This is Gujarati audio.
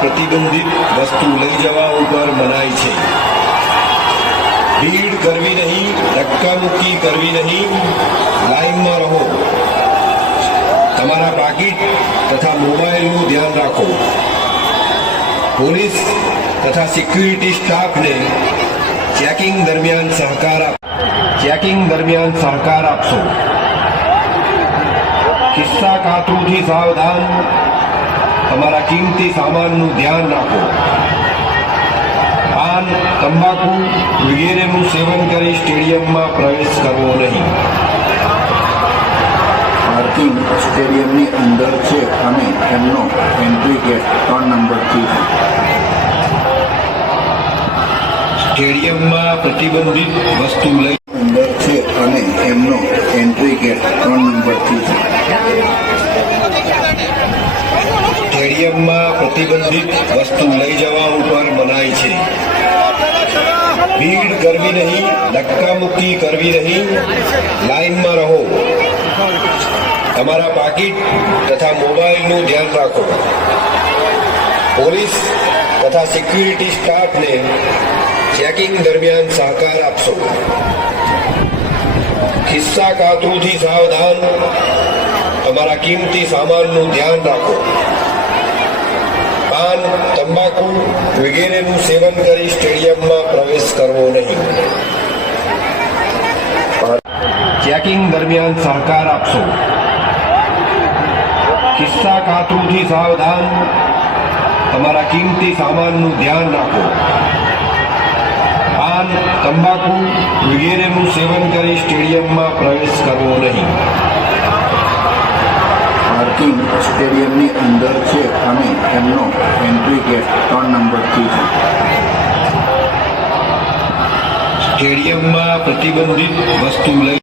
પ્રતિબંધિત વસ્તુ લઈ જવા ઉપર મનાઈ છે। ભીડ કરવી નહીં, ધક્કામુક્કી કરવી નહીં, લાઇનમાં રહો। તમારા પાકીટ તથા મોબાઈલનું ધ્યાન રાખો। પોલીસ તથા સિક્યુરિટી સ્ટાફને ચેકિંગ દરમિયાન સહકાર આપશો। ખિસ્સા કાતરુંથી સાવધાન, તમારા કિંમતી સામાનનું ધ્યાન રાખો। પાન, તંબાકુ વગેરેનું સેવન કરી સ્ટેડિયમમાં પ્રવેશ કરવો નહીં। પાર્કિંગ સ્ટેડિયમની અંદર છે અને એમનો એન્ટ્રી ગેટ 3 નંબરથી છે। સ્ટેડિયમમાં પ્રતિબંધિત વસ્તુ લઈ અંદર છે અને એમનો એન્ટ્રી ગેટ 3 નંબરથી છે। સ્ટેડિયમમાં પ્રતિબંધિત વસ્તુ લઈ જવા ઉપર મનાઈ છે। ભીડ કરવી નહીં, ધક્કામુક્કી કરવી નહીં, લાઇનમાં રહો। તમારા પાકીટ તથા મોબાઈલનું ધ્યાન રાખો। પોલીસ તથા સિક્યુરિટી સ્ટાફને ચેકિંગ દરમિયાન સહકાર આપશો। ખિસ્સા કાતરુંથી સાવધાન, તમારા કિંમતી સામાનનું ધ્યાન રાખો। પાન, તંબાકુ વગેરેનું સેવન કરી સ્ટેડિયમમાં પ્રવેશ કરવો નહીં। ચેકિંગ દરમિયાન સહકાર આપશો। ખિસ્સા કાતરુંથી સાવધાન, તમારા કિંમતી સામાનનું ધ્યાન રાખો। પાન, તંબાકુ વગેરેનું સેવન કરી સ્ટેડિયમમાં પ્રવેશ કરવો નહીં। પાર્કિંગ સ્ટેડિયમની અંદર છે અને એમનો એન્ટ્રી ગેટ 3 નંબરથી છે। સ્ટેડિયમમાં પ્રતિબંધિત વસ્તુ લઈ